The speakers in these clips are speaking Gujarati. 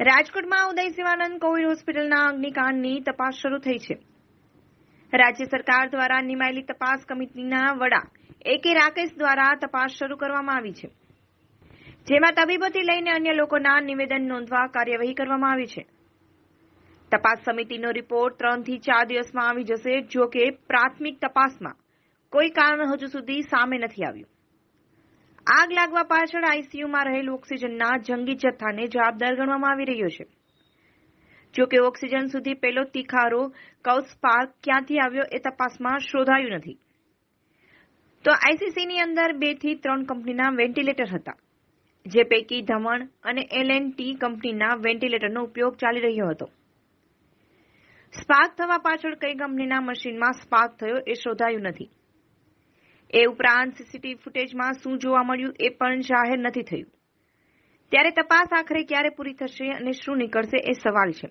રાજકોટમાં ઉદય શિવાનંદ કોવિડ હોસ્પિટલના અગ્નિકાંડની તપાસ શરૂ થઈ છે. રાજ્ય સરકાર દ્વારા નિમાયેલી તપાસ કમિટીના વડા A.K. રાકેશ દ્વારા તપાસ શરૂ કરવામાં આવી છે, જેમાં તબીબોથી લઈને અન્ય લોકોના નિવેદન નોંધવા કાર્યવાહી કરવામાં આવી છે. તપાસ સમિતિનો રિપોર્ટ 3 થી 4 દિવસમાં આવી જશે. જો કે પ્રાથમિક તપાસમાં કોઈ કારણ હજુ સુધી સામે નથી આવ્યું. આગ લાગવા પાછળ આઈસીયુમાં રહેલ ઓક્સિજનના જંગી જથ્થાને જવાબદાર ગણવામાં આવી રહ્યો છે. જો કે ઓક્સિજન સુધી પેલો તીખારો સ્પાર્ક ક્યાંથી આવ્યો એ તપાસમાં શોધાયું નથી. તો આઈસીસીની અંદર 2 થી 3 કંપનીના વેન્ટિલેટર હતા, જે પૈકી ધમણ અને L&T કંપનીના વેન્ટિલેટરનો ઉપયોગ ચાલી રહ્યો હતો. સ્પાર્ક થવા પાછળ કઈ કંપનીના મશીનમાં સ્પાર્ક થયો એ શોધાયું નથી. એ ઉપરાંત સીસીટીવી ફૂટેજમાં શું જોવા મળ્યું એ પણ જાહેર નથી થયું. ત્યારે તપાસ આખરે ક્યારે પૂરી થશે અને શું નીકળશે એ સવાલ છે.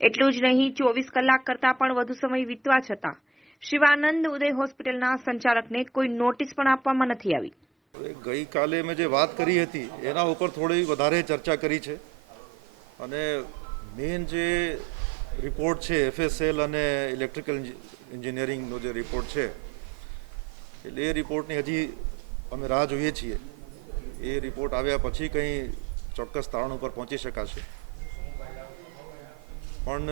એટલું જ નહીં, 24 કલાક કરતાં પણ વધુ સમય વીતવા છતાં શિવાનંદ ઉદય હોસ્પિટલના સંચાલકને કોઈ નોટિસ પણ આપવામાં નથી આવી. ગઈકાલે મેં જે વાત કરી હતી એના ઉપર થોડી વધારે ચર્ચા કરી છે અને મેઇન જે રિપોર્ટ છે FSL અને ઇલેક્ટ્રિકલ એન્જિનિયરિંગનો જે રિપોર્ટ છે, એટલે એ રિપોર્ટની હજી અમે રાહ જોઈએ છીએ. એ રિપોર્ટ આવ્યા પછી કંઈ ચોક્કસ તારણ ઉપર પહોંચી શકાશે. પણ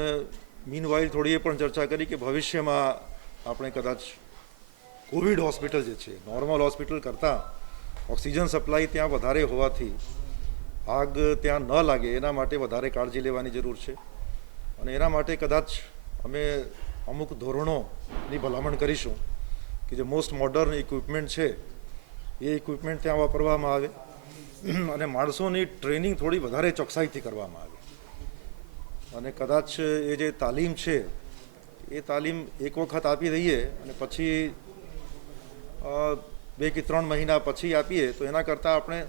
મીનવાઇલ થોડી એ પણ ચર્ચા કરી કે ભવિષ્યમાં આપણે કદાચ કોવિડ હોસ્પિટલ જે છે, નોર્મલ હોસ્પિટલ કરતાં ઓક્સિજન સપ્લાય ત્યાં વધારે હોવાથી આગ ત્યાં ન લાગે એના માટે વધારે કાળજી લેવાની જરૂર છે. અને એના માટે કદાચ અમે અમુક ધોરણોની ભલામણ કરીશું કે જે મોસ્ટ મોડર્ન ઇક્વિપમેન્ટ છે એ ઇક્વિપમેન્ટ ત્યાં વાપરવામાં આવે અને માણસોની ટ્રેનિંગ થોડી વધારે ચોકસાઈથી કરવામાં આવે. અને કદાચ એ જે તાલીમ છે એ તાલીમ એક વખત આપી દઈએ અને પછી 2 કે 3 મહિના પછી આપીએ તો એના કરતાં આપણે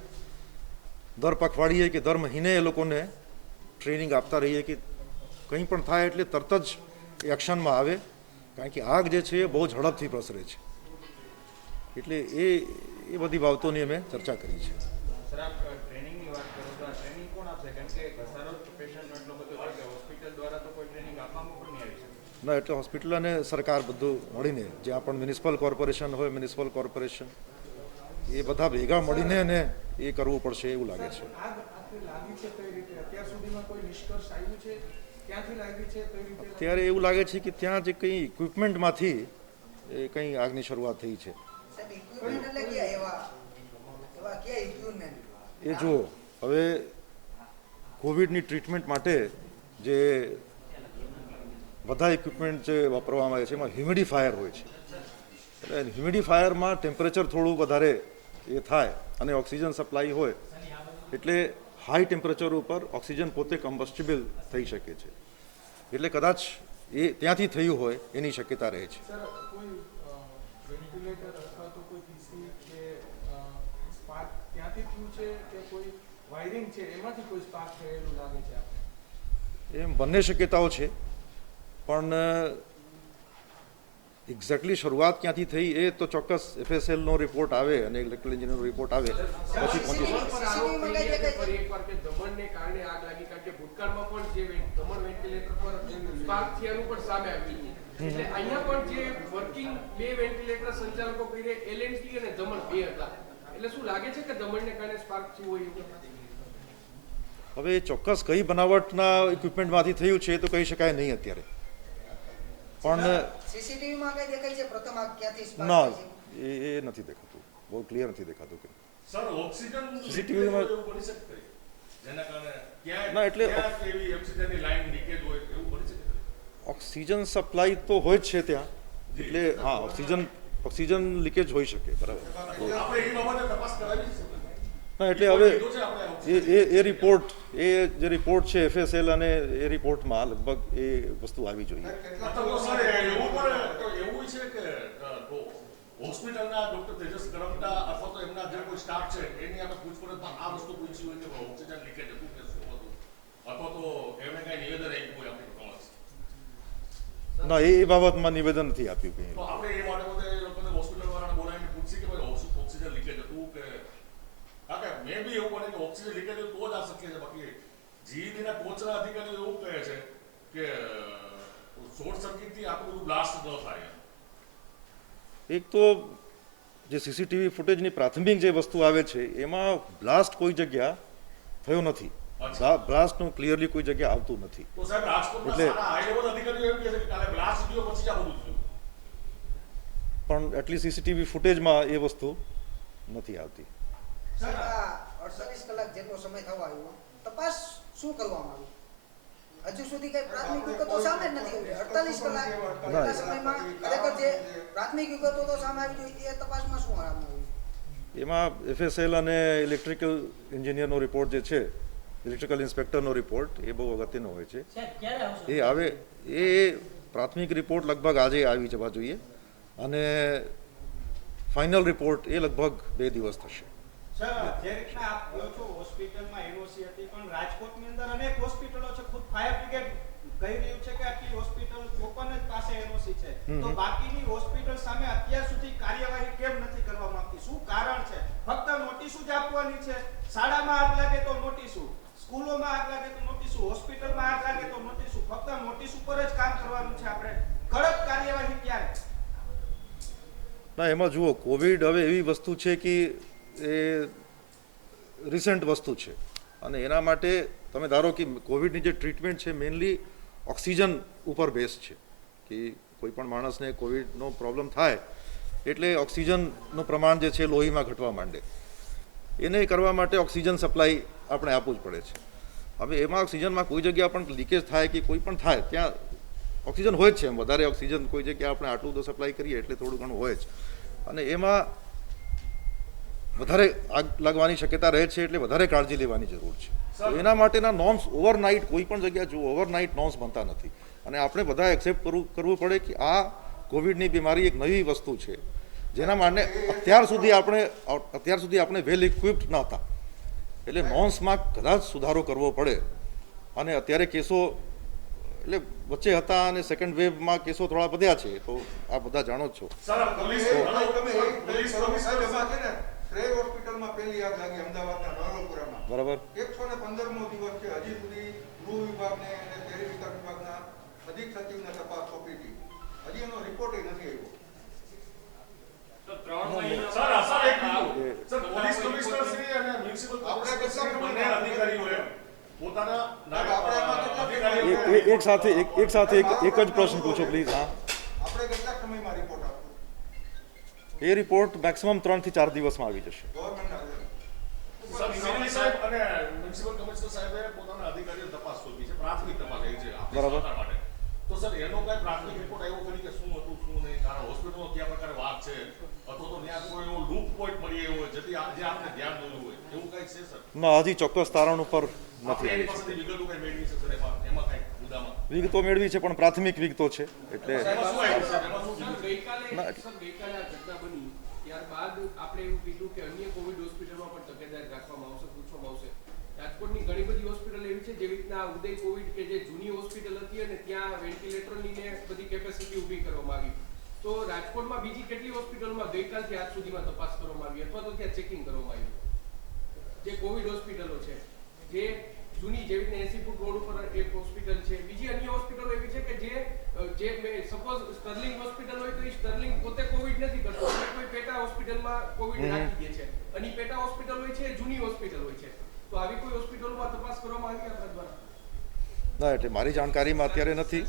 દર પખવાડિયે કે દર મહિને એ લોકોને ટ્રેનિંગ આપતા રહીએ કે કંઈ પણ થાય એટલે તરત જ એક્શનમાં આવે, કારણ કે આગ જે છે એ બહુ ઝડપથી પ્રસરે છે. એટલે એ બધી બાબતોની અમે ચર્ચા કરી છે. ના, એટલે હોસ્પિટલ અને સરકાર બધું મળીને, જ્યાં પણ મ્યુનિસિપલ કોર્પોરેશન હોય, મ્યુનિસિપલ કોર્પોરેશન એ બધા ભેગા મળીને અને એ કરવું પડશે એવું લાગે છે. અત્યારે એવું લાગે છે કે ત્યાં જે કંઈ ઇક્વિપમેન્ટમાંથી એ કંઈ આગની શરૂઆત થઈ છે. એ જુઓ, હવે કોવિડની ટ્રીટમેન્ટ માટે જે બધા ઇક્વિપમેન્ટ જે વાપરવામાં આવે છે એમાં હ્યુમિડિફાયર હોય છે. એટલે હ્યુમિડિફાયરમાં ટેમ્પરેચર થોડું વધારે એ થાય અને ઓક્સિજન સપ્લાય હોય એટલે હાઈ ટેમ્પરેચર ઉપર ઓક્સિજન પોતે કમ્બસ્ટિબલ થઈ શકે છે. એટલે કદાચ એ ત્યાંથી થયું હોય એની શક્યતા રહે છે. એમ બંને શક્યતાઓ છે, પણ એક્ઝેક્ટલી શરૂઆત ક્યાંથી થઈ એ તો ચોક્કસ FSLનો રિપોર્ટ આવે અને ઇલેક્ટ્રિકલ એન્જિનિયરનો રિપોર્ટ આવે પછી પહોંચી શકે. હવે ચોક્કસ કઈ બનાવટના ઇક્વિપમેન્ટમાંથી થયું છે એ તો કહી શકાય નહીં અત્યારે. પણ ના, એ નથી દેખાતું, બહુ ક્લિયર નથી દેખાતું કે સીસીટીવીમાં. ના, એટલે ઓક્સિજન સપ્લાય તો હોય જ છે ત્યાં, એટલે હા, ઓક્સિજન લીકેજ હોઈ શકે, બરાબર. ના, એટલે હવે એ રિપોર્ટ, એ જે રિપોર્ટ છે FSL અને એ રિપોર્ટમાં લગભગ એ વસ્તુ આવી જોઈએ. હોસ્પિટલના ડોક્ટર તેજસ ગરમટા અથવા તો એમના જે કોઈ સ્ટાફ છે એની આપણે પૂછપરછમાં આ વસ્તુ પૂછી હોય કે ઓક્સિજન લીકેજ હતું કે શું હતું, અથવા તો એમને કઈ નિવેદન આપ્યું હોય આપણી પ્રમાણે? ના, એ બાબતમાં નિવેદન નથી આપ્યું કંઈ. તો આપણે એ માટે બધે લોકોને હોસ્પિટલ વાળાને બોલાવીને પૂછી કે ભાઈ ઓક્સિજન લીકેજ હતું કે મે બી એવું બને કે ઓક્સિજન લીકેજ તો જ આ શક્ય છે, બાકી જીન સીસીટીવીના ટોચના અધિકારીઓ એવું કહે છે કે શોર્ટ સર્કિટથી આટલું બધું બ્લાસ્ટ ન થાય. એક તો જે સીસીટીવી ફૂટેજની પ્રાથમિક જે વસ્તુ આવે છે એમાં બ્લાસ્ટ કોઈ જગ્યા થયો નથી. બ્લાસ્ટનું ક્લિયરલી કોઈ જગ્યા આવતું નથી. તો સાહેબ રાજકોટના એટલે- સારા હાઈ લેવલ અધિકારીઓ એમ કહે છે કે કાલે બ્લાસ્ટ થયો પછી આ બધું થયું. પણ એટલી સીસીટીવી ફૂટેજમાં એ વસ્તુ નથી આવતી. સર, આ 48 કલાક જેટલો સમય થવા આવ્યો, તપાસ શું કરવામાં આવી? હજુ સુધી કઈ પ્રાથમિક વિગતો સામે જ નથી આવી. 48 કલાક એટલા સમયમાં ખરેખર જે પ્રાથમિક વિગતો તો સામે આવી જોઈએ, એ તપાસમાં શું કરવામાં આવ્યું? એમાં FSL અને ઇલેક્ટ્રિકલ એન્જિનિયરનો રિપોર્ટ જે છે, ઇલેક્ટ્રિકલ ઇન્સ્પેક્ટરનો રિપોર્ટ, એ બહુ અગત્યનો હોય છે. એ આવે એ પ્રાથમિક રિપોર્ટ લગભગ આજે આવી જવા જોઈએ અને ફાઇનલ રિપોર્ટ એ લગભગ 2 દિવસ થશે. સર, જે રીતના આપ કહો છો હોસ્પિટલમાં એનઓસી હતી, પણ રાજકોટની અંદર અનેક હોસ્પિટલો છે. ખુદ ફાયર બ્રિગેડ કહી રહ્યું છે કે આટલી હોસ્પિટલ 54 જ પાસે એનઓસી છે, તો બાકીની હોસ્પિટલ સામે અત્યાર સુધી કાર્યવાહી કેમ નથી કરવામાં આવતી? શું કારણ છે? ફક્ત નોટિસો જ આપવાની છે. શાળામાં આગ લાગે તો નોટિસો, સ્કૂલોમાં આગ લાગે તો નોટિસો, હોસ્પિટલમાં આગ લાગે તો નોટિસો. ફક્ત નોટિસ ઉપર જ કામ કરવાનું છે. આપણે કડક કાર્યવાહી ક્યારે? ના, એમાં જુઓ, કોવિડ હવે એવી વસ્તુ છે કે એ રિસન્ટ વસ્તુ છે અને એના માટે તમે ધારો કે કોવિડની જે ટ્રીટમેન્ટ છે મેઇનલી ઓક્સિજન ઉપર બેઝ છે કે કોઈ પણ માણસને કોવિડનો પ્રોબ્લેમ થાય એટલે ઓક્સિજનનું પ્રમાણ જે છે લોહીમાં ઘટવા માંડે. એને કરવા માટે ઓક્સિજન સપ્લાય આપણે આપવું જ પડે છે. હવે એમાં ઓક્સિજનમાં કોઈ જગ્યા પણ લીકેજ થાય કે કોઈ પણ થાય ત્યાં ઓક્સિજન હોય જ છે. એમ વધારે ઓક્સિજન કોઈ જગ્યાએ આપણે આટલું તો સપ્લાય કરીએ એટલે થોડું ઘણું હોય જ, અને એમાં વધારે આગ લાગવાની શક્યતા રહે છે એટલે વધારે કાળજી લેવાની જરૂર છે. તો એના માટેના નોર્મ્સ ઓવરનાઇટ કોઈ પણ જગ્યા જુઓ, ઓવરનાઇટ નોર્મ્સ બનતા નથી અને આપણે બધા એક્સેપ્ટ કરવું પડે કે આ કોવિડની બીમારી એક નવી વસ્તુ છે જેના માટે અત્યાર સુધી આપણે વેલ ઇક્વિપ્ડ ન હતા. એટલે નોર્મ્સમાં કદાચ સુધારો કરવો પડે. અને અત્યારે કેસો એટલે વચ્ચે હતા અને સેકન્ડ વેવમાં કેસો થોડા વધ્યા છે, તો આ બધા જાણો જ છો. સર, પોલીસ શ્રેય હોસ્પિટલમાં પહેલી આગ લાગી અમદાવાદના નવરંગપુરામાં. બરાબર. 115મો દિવસ છે, હજી સુધી ગૃહ વિભાગને અને શહેરી વિકાસ વિભાગના અધિક સચિવને તપાસ સોંપી હતી. હજી એનો રિપોર્ટ નથી આવ્યો. સર, એક minute. Sir, police commissioner Shri અને મ્યુનિસિપલ કોર્પોરેશન શ્રી બંને અધિકારીઓએ પોતાના એક સાથે એક જ પ્રશ્ન પૂછો પ્લીઝ. હા, આપણે કેટલા સમયમાં રિપોર્ટ આપવો? એ રિપોર્ટ મેક્સિમમ 3 થી 4 દિવસમાં આવી જશે. ગવર્મેન્ટના સર, સીવી સાહેબ અને મ્યુનિસિપલ કમિશનર સાહેબે પોતાના અધિકારીઓ તપાસ સોંપી છે, પ્રાથમિક તપાસ એ છે આપણી બરાબર. સરકાર માટે. તો સર, એનો કઈ પ્રાથમિક રિપોર્ટ આવ્યો ખરી કે શું હતું શું નહીં? કારણ હોસ્પિટલનો કયા પ્રકારે વાત છે અથવા તો ત્યાં કોઈ એવો લૂપ પોઈન્ટ મળી આવ્યો હોય જેથી જે આપણે ધ્યાન દોર્યું હોય એવું કઈ છે સર? ના, હજી ચોક્કસ તારણ ઉપર નથી આપણે એની આવી. પાસેથી વિગતો કઈ મેળવી છે સર? એમાં કઈ મુદ્દામાં વિગતો મેળવી છે પણ પ્રાથમિક વિગતો છે એટલે એમાં શું આવ્યું સર? એમાં શું સર, ગઈકાલે ના. આ ઘટના બની ત્યારબાદ આપણે એવું કીધું કે અન્ય કોવિડ હોસ્પિટલમાં પણ તકેદારી રાખવામાં આવશે, પૂછવામાં આવશે. રાજકોટની ઘણી બધી હોસ્પિટલ એવી છે જેવી રીતના ઉદય કોવિડ કે જે જૂની હોસ્પિટલ હતી અને ત્યાં વેન્ટિલેટરની ને બધી કેપેસિટી ઊભી કરવામાં આવી. તો રાજકોટમાં બીજી કેટલી હોસ્પિટલમાં ગઈકાલથી આજ સુધીમાં તપાસ કરવામાં આવી અથવા તો ત્યાં ચેકિંગ કરવામાં આવ્યું? જે કોવિડ હોસ્પિટલો છે, જે જૂની જેવી રીતના 80 ફૂટ રોડ ઉપર એક હોસ્પિટલ છે, બીજી અન્ય હોસ્પિટલો એવી છે કે જે સપોઝ સ્ટર્લિંગ હોસ્પિટલ હોય તો એ સ્ટર્લિંગ પોતે કોવિડ નથી કરતો, કોઈ પેટા હોસ્પિટલમાં કોવિડ રાખી દે છે અને પેટા હોસ્પિટલ હોય છે જૂની હોસ્પિટલ હોય છે. તો આવી કોઈ હોસ્પિટલમાં તપાસ કરવામાં આવી આપણા દ્વારા? ના, એટલે મારી જાણકારીમાં અત્યારે નથી.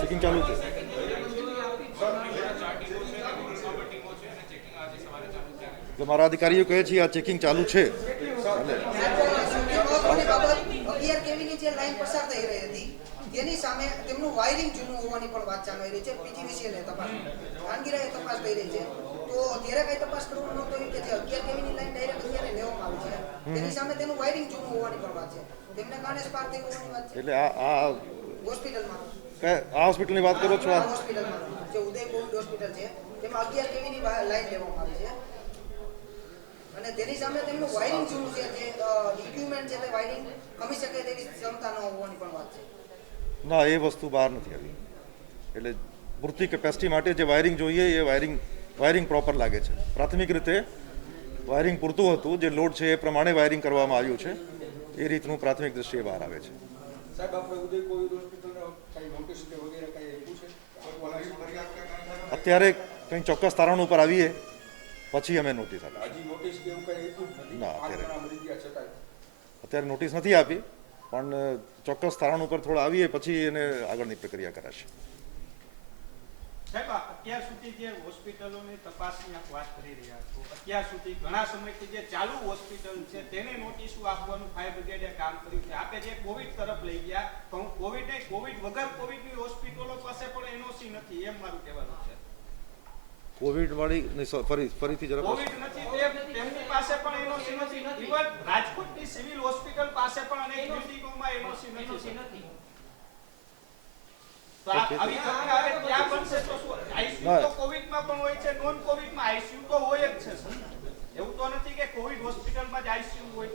ચેકિંગ ચાલુ છે. તો મારા અધિકારીઓ કહે છે આ ચેકિંગ ચાલુ છે. મહત્વની બાબત 11 કેવીની જે લાઈન પસાર થઈ રહી હતી તેની સામે તેમનું વાયરિંગ જૂનું હોવાની પણ વાત ચાલી રહી છે. પીજીવીસીએલ તપાસ કાનગીરાએ તપાસ કરી રહી છે. તો ત્યારે કઈ તપાસ કરવું નહોતું કે જે 11 કેવીની લાઈન ડાયરેક્ટ અત્યારે લેવામાં આવી છે તેની સામે તેનું વાયરિંગ જૂનું હોવાની પણ વાત છે. તેમને કારણે સ્પાર્ક થયું હોવાની વાત છે. એટલે આ હોસ્પિટલમાં હોસ્પિટલની વાત કરો છો? આ હોસ્પિટલમાં જે ઉદય કોવિડ હોસ્પિટલ છે તેમાં 11 કેવીની લાઈન લેવામાં આવી છે અને તેની સામે તેમનું વાયરિંગ જૂનું છે. જે ઇક્વિપમેન્ટ છે તે વાયરિંગ કમી શકે તેવી ક્ષમતા ન હોવાની પણ વાત છે. ના, એ વસ્તુ બહાર નથી આવી. એટલે પૂરતી કેપેસિટી માટે જે વાયરિંગ જોઈએ એ વાયરિંગ પ્રોપર લાગે છે. પ્રાથમિક રીતે વાયરિંગ પૂરતું હતું, જે લોડ છે એ પ્રમાણે વાયરિંગ કરવામાં આવ્યું છે, એ રીતનું પ્રાથમિક દ્રષ્ટિએ બહાર આવે છે. સાહેબ આપણે ઉદય કોવિડ હોસ્પિટલને કઈ નોટિસ કે વગેરે કઈ આપ્યું છે? ફરિયાદ કે કાંઈ થાય? અત્યારે કંઈ ચોક્કસ તારણ ઉપર આવીએ પછી અમે નોટિસ આપીએ. હજી નોટિસ કે એવું કઈ આપ્યું જ નથી? ના, 8 અત્યારે. જણા મરી ગયા છતાંય. અત્યારે નોટિસ નથી આપી, પણ ચોક્કસ તારણ ઉપર થોડા આવીએ પછી એને આગળની પ્રક્રિયા કરાશે. સાહેબ અત્યાર સુધી જે હોસ્પિટલોની તપાસની આપ વાત કરી રહ્યા છો, અત્યાર સુધી ઘણા સમયથી જે ચાલુ હોસ્પિટલ છે તેને નોટિસો આપવાનું ફાયર બ્રિગેડે કામ કર્યું છે. આપે જે કોવિડ તરફ લઈ ગયા, તો હું કોવિડ વગર કોવિડની હોસ્પિટલો પાસે પણ એનઓસી નથી, એમ મારું કહેવાનું છે. કોવિડ વાળી ફરીથી જરા કોવિડ નથી તેમની પાસે પણ એનઓસી નથી. ઇવન રાજકોટની સિવિલ હોસ્પિટલ પાસે પણ અનેક બિલ્ડિંગોમાં એનઓસી નથી. તો આવી ઘટના હવે ત્યાં બનશે તો શું? આઈસીયુ તો કોવિડમાં પણ હોય છે, નોન કોવિડમાં આઈસીયુ તો હોય જ છે સર. એવું તો નથી કે કોવિડ હોસ્પિટલમાં જ આઈસીયુ હોય છે.